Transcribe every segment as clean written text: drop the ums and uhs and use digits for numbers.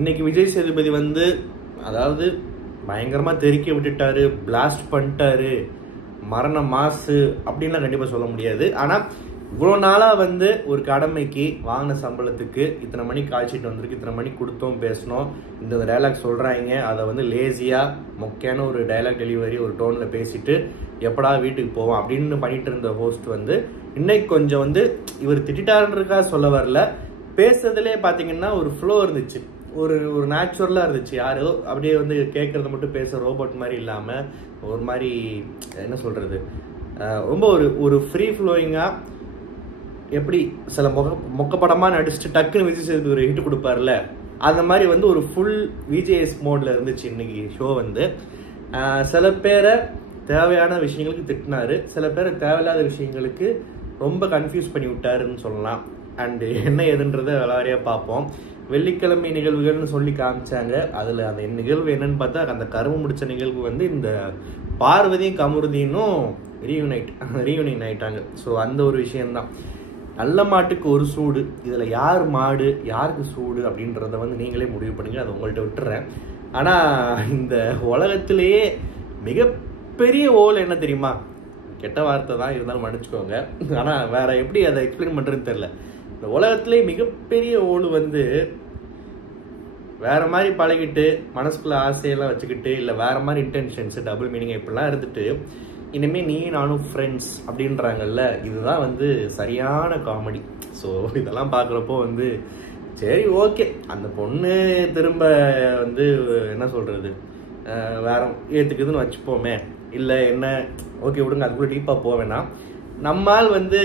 இன்னைக்கு விஜய் சேதுபதி வந்து அதாவது பயங்கரமா தெறிக்க விட்டுட்டாரு, பிளாஸ்ட் பண்ணிட்டாரு, மரண மாசு அப்படின்லாம் கண்டிப்பா சொல்ல முடியாது. ஆனா இவ்வளோ நாளா வந்து ஒரு கடமைக்கு வாங்கின சம்பளத்துக்கு இத்தனை மணிக்கு காய்ச்சிட்டு வந்திருக்கு, இத்தனை மணிக்கு கொடுத்தோம், பேசணும், இந்த டைலாக் சொல்றாங்க, அதை வந்து லேசியா மொக்கையான ஒரு டைலாக் டெலிவரி ஒரு டோன்ல பேசிட்டு எப்படா வீட்டுக்கு போவோம் அப்படின்னு பண்ணிட்டு இருந்த ஹோஸ்ட் வந்து இன்னைக்கு கொஞ்சம் வந்து இவர் திட்டாருன்றதுக்காக சொல்ல வரல, பேசுறதுலேயே பார்த்தீங்கன்னா ஒரு ஃப்ளோ இருந்துச்சு, ஒரு ஒரு நேச்சுரலாக இருந்துச்சு. யாரோ அப்படியே வந்து கேட்கறத மட்டும் பேச ரோபோட் மாதிரி இல்லாமல் ஒரு மாதிரி என்ன சொல்கிறது, ரொம்ப ஒரு ஒரு ஃப்ரீ ஃப்ளோயிங்காக எப்படி சில மொக்கப்படமாக நடிச்சுட்டு டக்குன்னு விஜய் சேதுபதி ஒரு ஹிட் கொடுப்பார்ல, அந்த மாதிரி வந்து ஒரு ஃபுல் விஜேஎஸ் மோடில் இருந்துச்சு இன்னைக்கு ஷோ வந்து. சில பேரை தேவையான விஷயங்களுக்கு திட்டினாரு, சில பேரை தேவையில்லாத விஷயங்களுக்கு ரொம்ப கன்ஃபியூஸ் பண்ணி விட்டாருன்னு சொல்லலாம். அண்டு என்ன ஏதுன்றதை விளாரியாக பார்ப்போம். வெள்ளிக்கிழமை நிகழ்வுகள்னு சொல்லி காமிச்சாங்க, அதில் அந்த நிகழ்வு என்னன்னு பார்த்தா அந்த கரும்பு முடிச்ச நிகழ்வு வந்து இந்த பார்வதியும் கமருதினும் ரீயூனியன் ஆயிட்டாங்க. ஸோ அந்த ஒரு விஷயம்தான். நல்ல மாட்டுக்கு ஒரு சூடு, இதில் யார் மாடு யாருக்கு சூடு அப்படின்றத வந்து நீங்களே முடிவு பண்ணுங்க, அதை உங்கள்கிட்ட விட்டுறேன். ஆனால் இந்த உலகத்திலேயே மிகப்பெரிய ஓல் என்ன தெரியுமா? கெட்ட வார்த்தை தான் இருந்தாலும் மன்னிச்சுக்கோங்க, ஆனால் வேற எப்படி அதை எக்ஸ்பிளைன் பண்ணுறதுன்னு தெரியல. இந்த உலகத்திலே மிகப்பெரிய ஓடு வந்து வேற மாதிரி பழகிட்டு மனசுக்குள்ள ஆசையெல்லாம் வச்சுக்கிட்டு இல்லை வேற மாதிரி இன்டென்ஷன்ஸ் டபுள் மீனிங் இப்படிலாம் இருந்துட்டு இனிமேல் நீ நானும் ஃப்ரெண்ட்ஸ் அப்படின்றாங்கல்ல, இதுதான் வந்து சரியான காமெடி. ஸோ இதெல்லாம் பார்க்குறப்போ வந்து சரி ஓகே, அந்த பொண்ணு திரும்ப வந்து என்ன சொல்கிறது வேற ஏற்றுக்குதுன்னு வச்சுப்போமே, இல்லை என்ன ஓகே விடுங்க, அதுக்குள்ளே டீப்பாக போவேன்னா. நம்மால் வந்து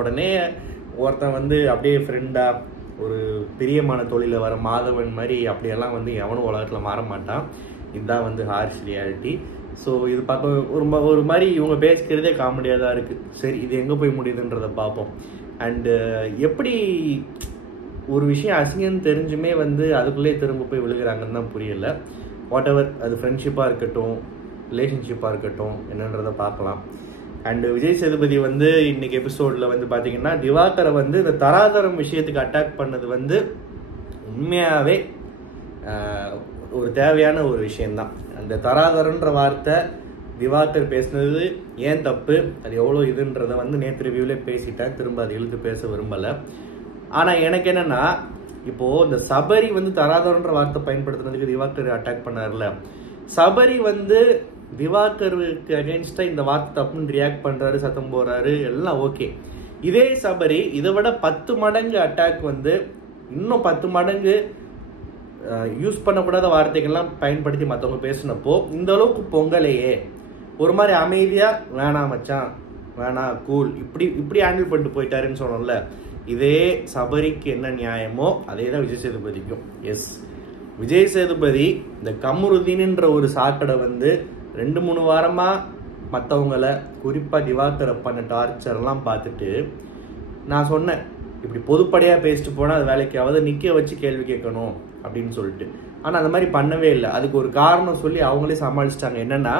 உடனே ஒருத்தன் வந்து அப்படியே ஃப்ரெண்டாக ஒரு பிரியமான தொழிலில் வர மாதவன் மாதிரி அப்படியெல்லாம் வந்து எவனும் உலகத்தில் மாற மாட்டான். இதுதான் வந்து ஹார்ஷ் ரியாலிட்டி. ஸோ இது பார்க்க ஒரு மாதிரி இவங்க பேசிக்கிறதே காமெடியாக தான் இருக்குது. சரி, இது எங்கே போய் முடியுதுன்றதை பார்ப்போம். அண்டு எப்படி ஒரு விஷயம் அசிங்கன்னு தெரிஞ்சுமே வந்து அதுக்குள்ளே திரும்ப போய் விழுகிறாங்கன்னு தான் புரியலை. வாட் எவர், அது ஃப்ரெண்ட்ஷிப்பாக இருக்கட்டும், ரிலேஷன்ஷிப்பாக இருக்கட்டும், என்னன்றதை பார்க்கலாம். அண்டு விஜய் சேதுபதி வந்து இன்னைக்கு எபிசோடில் வந்து பார்த்தீங்கன்னா திவாகரை வந்து இந்த தராதரம் விஷயத்துக்கு அட்டாக் பண்ணது வந்து உண்மையாகவே ஒரு தேவையான ஒரு விஷயந்தான். அந்த தராதரன்ற வார்த்தை திவாகர் பேசுனது ஏன் தப்பு, அது எவ்வளோ இதுன்றதை வந்து நேற்று ரிவ்யூலே பேசிட்டேன், திரும்ப அதை இழுத்து பேச விரும்பலை. ஆனால் எனக்கு என்னென்னா, இப்போது இந்த சபரி வந்து தராதரன்ற வார்த்தை பயன்படுத்துனதுக்கு திவாகர் அட்டாக் பண்ணார்ல, சபரி வந்து திவாகருக்கு அகேன்ஸ்டா இந்த வார்த்தை தப்புன்னு ரியாக்ட் பண்றாரு, சத்தம் போறாரு, எல்லாம் ஓகே. இதே சபரி இதை விட 10 மடங்கு அட்டாக் வந்து இன்னும் 10 மடங்கு யூஸ் பண்ணக்கூடாத வார்த்தைகள்லாம் பயன்படுத்தி மற்றவங்க பேசினப்போ இந்த அளவுக்கு பொங்கலையே, ஒரு மாதிரி அமைதியா வேணாம் மச்சான் வேணாம் கூல் இப்படி ஹேண்டில் பண்ணிட்டு போயிட்டாருன்னு சொன்னோம்ல. இதே சபரிக்கு என்ன நியாயமோ அதே தான் விஜய் சேதுபதிக்கும். எஸ், விஜய் சேதுபதி இந்த கமருதீன்ற ஒரு சாக்கடை வந்து 2-3 வாரமா மற்றவங்களை குறிப்பாக திவாகரை பண்ண டார்ச்சர்லாம் பார்த்துட்டு நான் சொன்னேன், இப்படி பொதுப்படையாக பேசிட்டு போனால் அது வேலைக்காவது, நிற்க வச்சு கேள்வி கேட்கணும் அப்படின்னு சொல்லிட்டு. ஆனால் அந்த மாதிரி பண்ணவே இல்லை. அதுக்கு ஒரு காரணம் சொல்லி அவங்களே சமாளிச்சிட்டாங்க. என்னென்னா,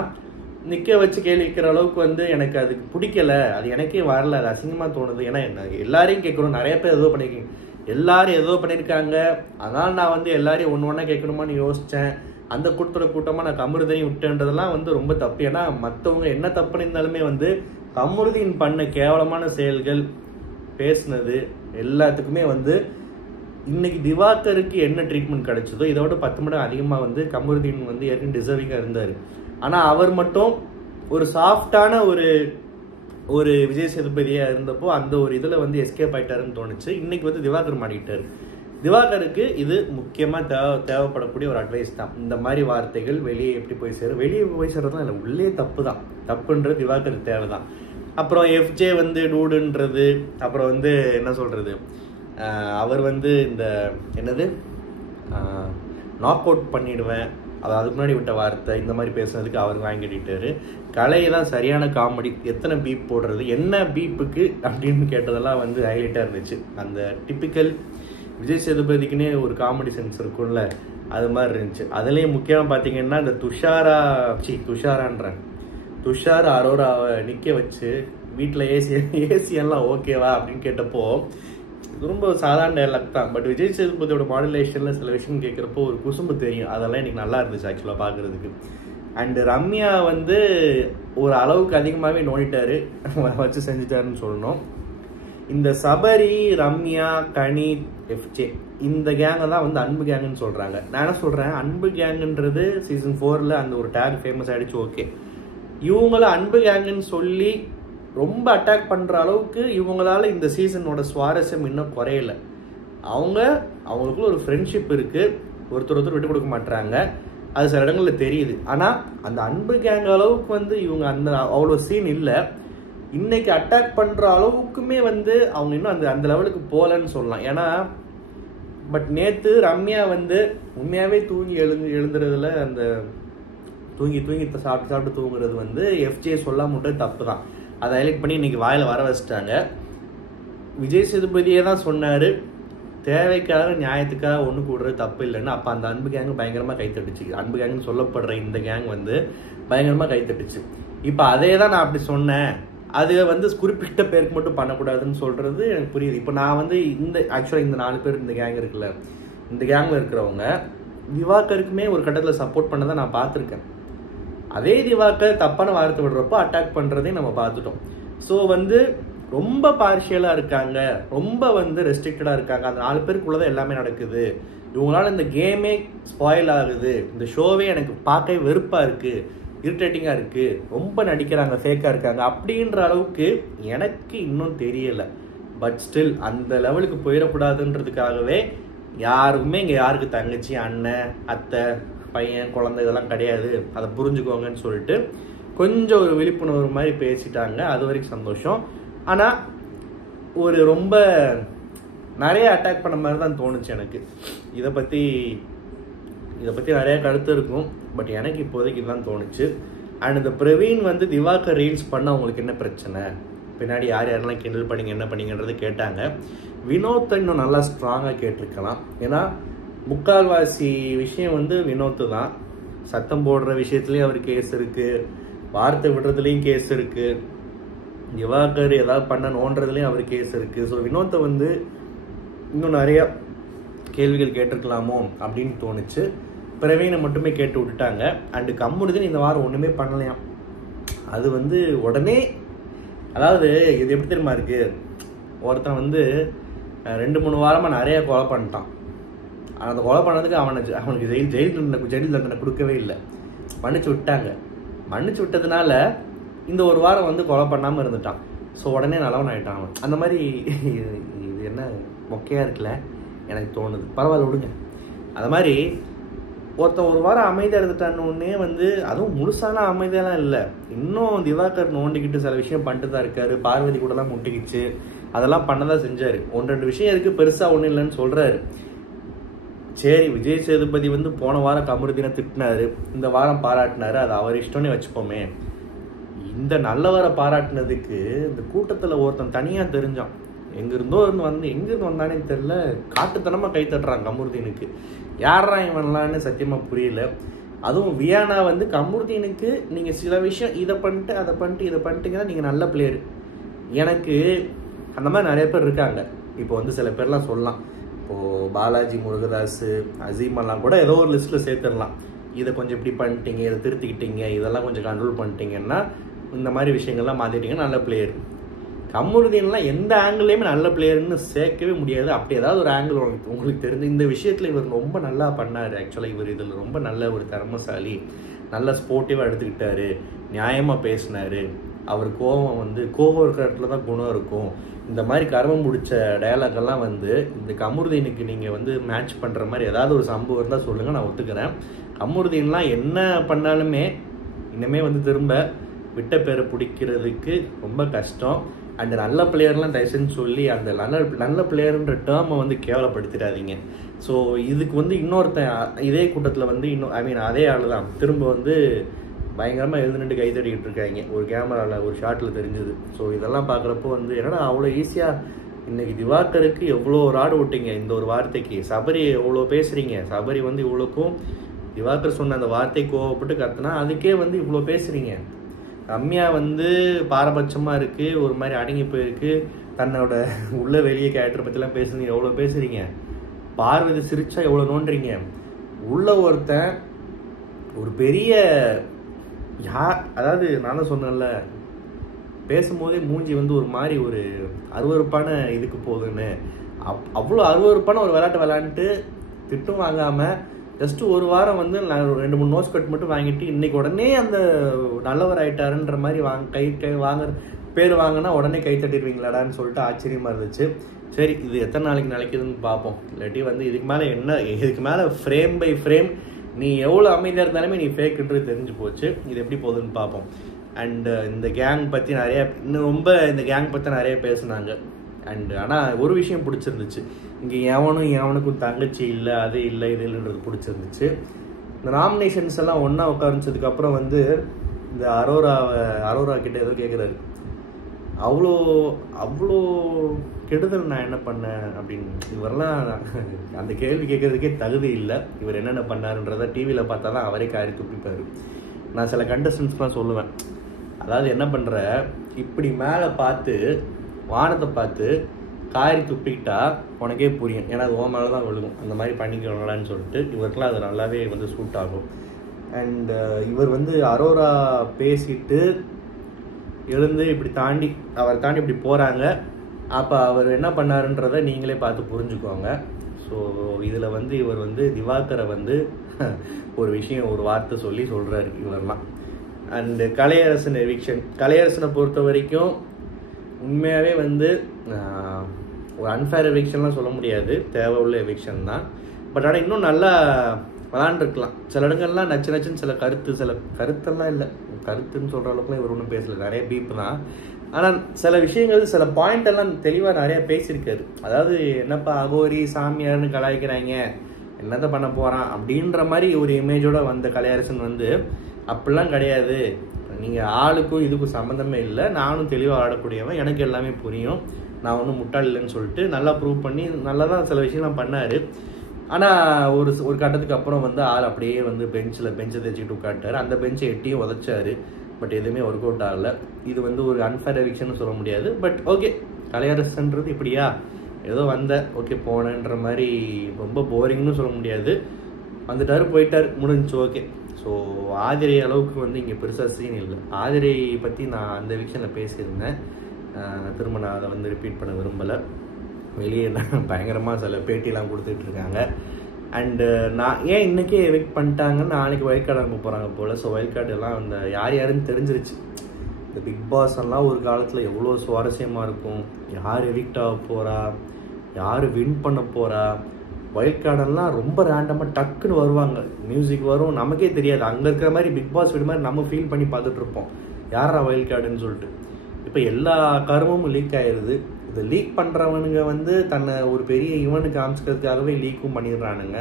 நிற்க வச்சு கேள்வி கேட்குற அளவுக்கு வந்து எனக்கு அதுக்கு பிடிக்கல, அது எனக்கே வரல, அது அசிங்கமாக தோணுது. ஏன்னா எல்லாரையும் கேட்கணும், நிறைய பேர் ஏதோ பண்ணியிருக்கீங்க, எல்லாரும் ஏதோ பண்ணியிருக்காங்க, அதனால் நான் வந்து எல்லாரையும் ஒன்று ஒன்றா கேட்கணுமான்னு யோசித்தேன். அந்த கூட்டமாக நான் கமருதீன் விட்டேன்றதெல்லாம் வந்து ரொம்ப தப்பு. ஏன்னா மற்றவங்க என்ன தப்பு பண்ணியிருந்தாலுமே வந்து கமருதீன் பண்ண கேவலமான செயல்கள் பேசுனது எல்லாத்துக்குமே வந்து இன்னைக்கு திவாகருக்கு என்ன ட்ரீட்மெண்ட் கிடைச்சதோ இதை விட 10 மடங்கு அதிகமாக வந்து கமருதீன் வந்து ஏற்கனவே டிசர்விங்காக இருந்தார். ஆனால் அவர் மட்டும் ஒரு சாஃப்டான ஒரு விஜய் சேதுபதியாக இருந்தப்போ அந்த ஒரு இதில் வந்து எஸ்கேப் ஆயிட்டாருன்னு தோணுச்சு. இன்னைக்கு வந்து திவாகர் மாட்டிக்கிட்டாரு. திவாகருக்கு இது முக்கியமாக தேவைப்படக்கூடிய ஒரு அட்வைஸ் தான். இந்த மாதிரி வார்த்தைகள் வெளியே எப்படி போய் சேரும், வெளியே போய் சேர்றதுலாம் இல்லை, உள்ளே தப்பு தான், தப்புன்றது திவாகருக்கு தேவை தான். அப்புறம் எஃப்ஜே வந்து டூடுன்றது, அப்புறம் வந்து என்ன சொல்கிறது, அவர் வந்து இந்த என்னது நாக் அவுட் பண்ணிடுவேன், அதுக்கு முன்னாடி விட்ட வார்த்தை இந்த மாதிரி பேசுனதுக்கு அவர் வாங்கிட்டாரு. கலை தான் சரியான காமெடி, எத்தனை பீப் போடுறது, என்ன பீப்புக்கு அப்படின்னு கேட்டதெல்லாம் வந்து ஹைலைட்டாக இருந்துச்சு. அந்த டிப்பிக்கல் விஜய் சேதுபதிக்குன்னே ஒரு காமெடி சென்ஸ் இருக்கும்ல, அது மாதிரி இருந்துச்சு. அதுலேயும் முக்கியமாக பார்த்தீங்கன்னா இந்த துஷார் அரோராவை நிற்க வச்சு வீட்டில் ஏசியெல்லாம் ஓகேவா அப்படின்னு கேட்டப்போ ரொம்ப சாதாரண டைலாக் தான். பட் விஜய் சேதுபதியோட மாடுலேஷனில் சில விஷயம் கேட்குறப்போ ஒரு குசும்பு தெரியும். அதெல்லாம் எனக்கு நல்லா இருந்துச்சு ஆக்சுவலாக பார்க்குறதுக்கு. அண்டு ரம்யா வந்து ஒரு அளவுக்கு அதிகமாகவே நோண்டிட்டாரு, வச்சு செஞ்சுட்டாருன்னு சொல்லணும். இந்த சபரி, ரம்யா, கனி, எஃப்ஜே இந்த கேங்கை தான் வந்து அன்பு கேங்குன்னு சொல்கிறாங்க. நான் என்ன சொல்கிறேன், அன்பு கேங்குன்றது சீசன் 4 அந்த ஒரு டேக் ஃபேமஸ் ஆகிடுச்சு. ஓகே, இவங்கள அன்பு கேங்குன்னு சொல்லி ரொம்ப அட்டாக் பண்ணுற அளவுக்கு இவங்களால இந்த சீசனோட சுவாரஸ்யம் இன்னும் குறையல. அவங்களுக்குள்ள ஒரு ஃப்ரெண்ட்ஷிப் இருக்குது, ஒருத்தர் விட்டு கொடுக்க மாட்டுறாங்க, அது சில இடங்களில் தெரியுது. ஆனால் அந்த அன்பு கேங் அளவுக்கு வந்து இவங்க அந்த அவ்வளோ சீன் இல்லை. இன்னைக்கு அட்டாக் பண்ணுற அளவுக்குமே வந்து அவங்க இன்னும் அந்த லெவலுக்கு போகலன்னு சொல்லலாம். ஏன்னா பட் நேற்று ரம்யா வந்து உண்மையாகவே தூங்கி எழுந்துறதுல அந்த தூங்கி சாப்பிட்டு தூங்குறது வந்து எஃப்ஜே சொல்லாம மட்டும் தப்பு தான். அதை ஹைலைட் பண்ணி இன்னைக்கு வாயில் வர வச்சுட்டாங்க. விஜய் சேதுபதியே தான் சொன்னார், தேவைக்காக நியாயத்துக்காக ஒன்று கூடுறது தப்பு இல்லைன்னு. அப்போ அந்த அன்பு கேங்கு பயங்கரமாக கைத்தட்டுச்சு. அன்பு கேங்குன்னு சொல்லப்படுற இந்த கேங் வந்து பயங்கரமாக கைத்தட்டுச்சு. இப்போ அதே தான் நான் அப்படி சொன்னேன், அது வந்து குறிப்பிட்ட பேருக்கு மட்டும் பண்ணக்கூடாதுன்னு சொல்கிறது எனக்கு புரியுது. இப்போ நான் வந்து ஆக்சுவலாக இந்த 4 பேர் இந்த கேங் இருக்குல்ல, இந்த கேங்கில் இருக்கிறவங்க திவாகருக்குமே ஒரு கட்டத்தில் சப்போர்ட் பண்ணதை நான் பார்த்துருக்கேன். அதே திவாகர் தப்பான வார்த்தை விடுறப்போ அட்டாக் பண்ணுறதையும் நம்ம பார்த்துட்டோம். ஸோ வந்து ரொம்ப பார்ஷியலாக இருக்காங்க, ரொம்ப வந்து ரெஸ்ட்ரிக்டடாக இருக்காங்க. அந்த 4 பேருக்குள்ளதான் எல்லாமே நடக்குது. இவங்களால இந்த கேமே ஸ்பாயில் ஆகுது, இந்த ஷோவே எனக்கு பார்க்கவே வெறுப்பாக இருக்குது, இரிட்டேட்டிங்காக இருக்குது, ரொம்ப நடிக்கிறாங்க, ஃபேக்காக இருக்காங்க அப்படின்ற அளவுக்கு எனக்கு இன்னும் தெரியலை. பட் ஸ்டில் அந்த லெவலுக்கு போயிடக்கூடாதுன்றதுக்காகவே யாருக்குமே இங்கே யாருக்கு தங்கச்சி, அண்ணன், அத்தை, பையன், குழந்தை இதெல்லாம் கிடையாது, அதை புரிஞ்சுக்கோங்கன்னு சொல்லிட்டு கொஞ்சம் ஒரு விழிப்புணர்வு மாதிரி பேசிட்டாங்க. அது வரைக்கும் சந்தோஷம். ஆனால் ஒரு ரொம்ப நிறைய அட்டாக் பண்ண மாதிரி தான் தோணுச்சு எனக்கு. இதை பற்றி நிறைய கருத்து இருக்கும், பட் எனக்கு இப்போதைக்கு இதுதான் தோணுச்சு. அண்ட் இந்த பிரவீன் வந்து திவாகர் ரீல்ஸ் பண்ண அவங்களுக்கு என்ன பிரச்சனை, பின்னாடி யாரெல்லாம் கிண்டல் பண்ணிங்க என்ன பண்ணிங்கன்றது கேட்டாங்க. வினோத்தை இன்னும் நல்லா ஸ்ட்ராங்காக கேட்டிருக்கலாம். ஏன்னா முக்கால்வாசி விஷயம் வந்து வினோத்து தான். சத்தம் போடுற விஷயத்துலேயும் அவர் கேஸ் இருக்குது, வார்த்தை விடுறதுலேயும் கேஸ் இருக்குது, திவாகர் ஏதாவது பண்ண நோன்றதுலேயும் அவர் கேஸ் இருக்குது. ஸோ வினோத்தை வந்து இன்னும் நிறையா கேள்விகள் கேட்டிருக்கலாமோ அப்படின்னு தோணுச்சு. பிரவீனை மட்டுமே கேட்டு விட்டுட்டாங்க. அண்டு கம்முனுதுன்னு இந்த வாரம் ஒன்றுமே பண்ணலையாம். அது வந்து உடனே, அதாவது இது எப்படி தெரியுமா இருக்குது, ஒருத்தன் வந்து 2-3 வாரமாக நிறையா கொலை பண்ணிட்டான். அந்த கொலை பண்ணதுக்கு அவனுக்கு ஜெயில் தண்டனை கொடுக்கவே இல்லை, மன்னிச்சு விட்டாங்க. மன்னிச்சு விட்டதுனால இந்த ஒரு வாரம் வந்து கொலை பண்ணாமல் இருந்துட்டான். ஸோ உடனே நல்லவன் ஆகிட்டான் அவன். அந்த மாதிரி இது என்ன மொக்கையாக இருக்குல்ல எனக்கு தோணுது. பரவாயில்ல விடுங்க. அது மாதிரி ஒருத்தன் ஒரு வாரம் அமைதியாக இருந்துட்டான்னு வந்து, அதுவும் முழுசான அமைதியெல்லாம் இல்லை, இன்னும் திவாகர் நோண்டிக்கிட்டு சில விஷயம் பண்ணிட்டு தான் இருக்காரு. பார்வதி கூடலாம் முட்டிக்கிச்சு, அதெல்லாம் பண்ணதான் செஞ்சார். 1-2 விஷயம் இருக்குது, பெருசாக ஒன்றும் இல்லைன்னு சொல்கிறாரு. சரி, விஜய் சேதுபதி வந்து போன வாரம் கமருதீனை திட்டினாரு, இந்த வாரம் பாராட்டினாரு, அது அவர் இஷ்டம்னே வச்சுப்போமே. இந்த நல்லவரை பாராட்டினதுக்கு இந்த கூட்டத்தில் ஒருத்தன் தனியாக தெரிஞ்சான், எங்கேருந்தோ எங்கேருந்து வந்தானே தெரில, காட்டுத்தனமாக கை தட்டுறான் கமருதீனுக்கு. யாரா இவன்லான்னு சத்தியமாக புரியல. அதுவும் வியானா வந்து கமருதீனுக்கு நீங்கள் சில விஷயம் இதை பண்ணிட்டு அதை பண்ணிட்டு இதை பண்ணிட்டீங்கன்னா நீங்கள் நல்ல பிளேயர். எனக்கு அந்த மாதிரி நிறைய பேர் இருக்காங்க. இப்போ வந்து சில பேர்லாம் சொல்லலாம், இப்போது பாலாஜி, முருகதாஸ், அசீமெல்லாம் கூட ஏதோ ஒரு லிஸ்ட்டில் சேர்த்துடலாம். இதை கொஞ்சம் இப்படி பண்ணிட்டீங்க, இதை திருத்திக்கிட்டீங்க, இதெல்லாம் கொஞ்சம் கண்ட்ரோல் பண்ணிட்டீங்கன்னா, இந்த மாதிரி விஷயங்கள்லாம் மாற்றிட்டீங்கன்னா நல்ல பிளேயர். கமருதீன்லாம் எந்த ஆங்கிள்லேயுமே நல்ல பிளேயர்னு சேர்க்கவே முடியாது. அப்படி ஏதாவது ஒரு ஆங்கிள் உங்களுக்கு தெரிஞ்சு இந்த விஷயத்தில் இவர் ரொம்ப நல்லா பண்ணார். ஆக்சுவலாக இவர் இதில் ரொம்ப நல்ல ஒரு திறமசாலி, நல்ல ஸ்போர்ட்டிவாக எடுத்துக்கிட்டாரு, நியாயமாக பேசினார். அவர் கோவம் இருக்கிற இடத்துல தான் குணம் இருக்கும். இந்த மாதிரி கர்மம் முடித்த டயலாகெல்லாம் வந்து இந்த கமருதீனுக்கு நீங்கள் வந்து மேட்ச் பண்ணுற மாதிரி ஏதாவது ஒரு சம்பவம் இருந்தால் சொல்லுங்கள், நான் ஒத்துக்கிறேன். கமருதீன்லாம் என்ன பண்ணாலுமே இன்னுமே வந்து திரும்ப விட்ட பேரை பிடிக்கிறதுக்கு ரொம்ப கஷ்டம். அண்ட் நல்ல பிளேயர்லாம் தயவுசெஞ்சு சொல்லி அந்த நல்ல பிளேயர்ன்ற டேர்மை வந்து கேவலப்படுத்திடாதீங்க. ஸோ இதுக்கு வந்து இன்னொருத்தன் இதே கூட்டத்தில் வந்து அதே ஆள் தான் திரும்ப வந்து பயங்கரமாக எழுந்துட்டு கை தட்டிக்கிட்டு இருக்காங்க ஒரு கேமராவில், ஒரு ஷாட்டில் தெரிஞ்சுது. ஸோ இதெல்லாம் பார்க்குறப்போ வந்து என்னடா அவ்வளோ ஈஸியாக இன்றைக்கி திவாகருக்கு எவ்வளோ ஒரு ஆடு விட்டீங்க இந்த ஒரு வார்த்தைக்கு, சபரி எவ்வளோ பேசுகிறீங்க, சபரி வந்து இவ்வளோக்கும் திவாகர் சொன்ன அந்த வார்த்தை கோவப்பட்டு கத்துனா அதுக்கே வந்து இவ்வளோ பேசுகிறீங்க. ரம்யா வந்து பாரபட்சமாக இருக்குது, ஒரு மாதிரி அடங்கி போயிருக்கு, தன்னோட உள்ள வெளியே கேரக்டர் பற்றிலாம் பேசுறீங்க, எவ்வளோ பேசுகிறீங்க. பார்வதி சிரிச்சா எவ்வளோ நோண்டுறீங்க. உள்ள ஒருத்தன் ஒரு பெரிய அதாவது நான் தான் சொன்னேன்ல, பேசும்போதே மூஞ்சி வந்து ஒரு மாதிரி ஒரு அருவருப்பான இதுக்கு போகுதுன்னு, அவ்வளோ அருவருப்பான ஒரு விளையாட்டு விளையாண்டுட்டு திட்டும் வாங்காமல் ஜஸ்ட் ஒரு வாரம் வந்து 2-3 நோஸ் கட் மட்டும் வாங்கிட்டு இன்னைக்கு உடனே அந்த நல்லவர் ஆயிட்டாருன்ற மாதிரி வாங்குற பேர் வாங்கினா உடனே கை தட்டிடுவீங்களாடான்னு சொல்லிட்டு ஆச்சரியமாக இருந்துச்சு. சரி, இது எத்தனை நாளைக்கு நினைக்குதுன்னு பார்ப்போம். இல்லாட்டி வந்து இதுக்கு மேலே ஃப்ரேம் பை ஃப்ரேம் நீ எவ்வளோ அமைதியாக இருந்தாலுமே நீ ஃபேக்குன்றது தெரிஞ்சு போச்சு. இது எப்படி போகுதுன்னு பார்ப்போம். அண்டு இந்த கேங் பற்றி ரொம்ப இந்த கேங் பற்றி நிறைய பேசுனாங்க. ஆனால் ஒரு விஷயம் பிடிச்சிருந்துச்சு, இங்கே எவனுக்கும் தங்கச்சி இல்லை, அது இல்லை, இது இல்லைன்றது பிடிச்சிருந்துச்சு. இந்த நாமினேஷன்ஸ் எல்லாம் ஒன்றா உட்காந்துச்சதுக்கப்புறம் வந்து இந்த அரோரா கிட்ட ஏதோ கேட்குறாரு, அவ்வளோ கெடுதல் நான் என்ன பண்ணேன் அப்படின்னு. இவரெல்லாம் அந்த கேள்வி கேட்கறதுக்கே தகுதி இல்லை. இவர் என்னென்ன பண்ணாருன்றதை டிவியில் பார்த்தா தான் அவரே காரி துப்பிப்பார். நான் சில கண்டஸ்டன்ஸ்லாம் சொல்லுவேன், அதாவது என்ன பண்ணுற, இப்படி மேலே பார்த்து வானத்தை பார்த்து காரி துப்பிக்கிட்டா உனக்கே புரியும், ஏன்னா அது ஓ மேலே தான் விழுகும், அந்த மாதிரி பண்ணிக்கணும்லான்னு சொல்லிட்டு இவருக்கெல்லாம் அது நல்லாவே வந்து சூட் ஆகும். அண்ட் இவர் வந்து அரோரா பேசிட்டு எழுந்து இப்படி அவரை தாண்டி இப்படி போகிறாங்க. அப்போ அவர் என்ன பண்ணாருன்றதை நீங்களே பார்த்து புரிஞ்சுக்கோங்க. ஸோ இதில் வந்து இவர் வந்து திவாகரை வந்து ஒரு வார்த்தை சொல்கிறாரு இவரெல்லாம். அண்டு கலையரசனை பொறுத்த வரைக்கும் உண்மையாகவே வந்து ஒரு அன்ஃபேர் எவிக்ஷன்லாம் சொல்ல முடியாது, தேவை உள்ள எவிக்ஷன் தான். பட் ஆனால் இன்னும் நல்லா விளாண்டுருக்கலாம். சில இடங்கள்லாம் நச்சுன்னு சில கருத்தெல்லாம் இல்லை, கருத்துன்னு சொல்கிற அளவுக்குலாம் இவர் ஒன்றும் பேசலை, நிறைய பீப்பு தான். ஆனால் சில விஷயங்கள் சில பாயிண்ட் எல்லாம் தெளிவாக நிறையா பேசியிருக்காரு. அதாவது என்னப்பா அகோரி சாமியார்னு கலாய்க்கிறாங்க, என்னத்தை பண்ண போகிறான் அப்படின்ற மாதிரி ஒரு இமேஜோட வந்த கலையரசன் வந்து அப்படிலாம் கிடையாது, நீங்கள் ஆளுக்கும் இதுக்கும் சம்மந்தமே இல்லை, நானும் தெளிவாக ஆடக்கூடியவன், எனக்கு எல்லாமே புரியும், நான் ஒன்றும் முட்டாள் இல்லைன்னு சொல்லிட்டு நல்லா ப்ரூவ் பண்ணி நல்லா தான் சில விஷயம்லாம் பண்ணார். ஆனால் ஒரு கட்டத்துக்கு அப்புறம் வந்து ஆள் அப்படியே வந்து பெஞ்சை தேய்ச்சிக்கிட்டு உட்காட்டார். அந்த பெஞ்சை எட்டியும் உதச்சாரு. பட் எதுவுமே ஒர்க் அவுட் ஆகலை. இது வந்து ஒரு அன்ஃபேர் எவிக்ஷன் சொல்ல முடியாது. பட் ஓகே, கலையரசன்றது இப்படியா ஏதோ ஓகே போனேன்ற மாதிரி ரொம்ப போரிங்னு சொல்ல முடியாது. வந்துட்டார் போயிட்டார், முடிஞ்சு ஓகே. ஸோ ஆதிரை அளவுக்கு வந்து இங்கே பெருசாக சீன் இல்லை. ஆதிரை பற்றி நான் அந்த எவிக்ஷனில் பேசியிருந்தேன், திரும்ப நான் அதை வந்து ரிப்பீட் பண்ண விரும்பலை. வெளியே பயங்கரமாக சில பேட்டிலாம் கொடுத்துட்ருக்காங்க. அண்டு நான் ஏன் இன்றைக்கே எவிக்ட் பண்ணிட்டாங்கன்னு நாளைக்கு வைல்ட் கார்டு அனுப்ப போகிறாங்க போல். ஸோ வைல்ட் கார்டு எல்லாம் அந்த யாருன்னு தெரிஞ்சிருச்சு. இந்த பிக் பாஸ் எல்லாம் ஒரு காலத்தில் எவ்வளோ சுவாரஸ்யமாக இருக்கும், யார் எவிக்ட் ஆக போகிறா, யார் வின் பண்ண போகிறா. வைல்ட் கார்டெல்லாம் ரொம்ப ரேண்டமாக டக்குன்னு வருவாங்க, மியூசிக் வரும், நமக்கே தெரியாது. அங்கே இருக்கிற மாதிரி பிக் பாஸ் வீடு மாதிரி நம்ம ஃபீல் பண்ணி பார்த்துட்ருப்போம், யாரா வைல்ட் கார்டுன்னு சொல்லிட்டு. இப்போ எல்லா கருமும் லீக் ஆயிடுது. இதை லீக் பண்ணுறவனுங்க வந்து தன்னை ஒரு பெரிய ஈவெண்ட்டுக்கு காமிச்சிக்கிறதுக்காகவே லீக்கும் பண்ணிடுறானுங்க.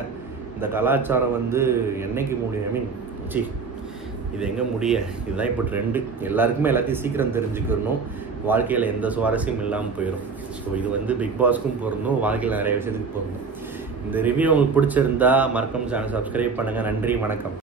இந்த கலாச்சாரம் வந்து என்னைக்கு முடியும்? இது எங்கே முடிய? இதுதான் இப்போ ட்ரெண்டு. எல்லாருக்குமே எல்லாத்தையும் சீக்கிரம் தெரிஞ்சுக்கணும், வாழ்க்கையில் எந்த சுவாரஸ்யம் இல்லாமல் போயிடும். ஸோ இது வந்து பிக் பாஸ்க்கும் பொருந்தும், வாழ்க்கையில் நிறைய விஷயத்துக்கு பொருந்தும். இந்த ரிவ்யூ உங்களுக்கு பிடிச்சிருந்தா மறக்காம சேனல் சப்ஸ்கிரைப் பண்ணுங்கள். நன்றி, வணக்கம்.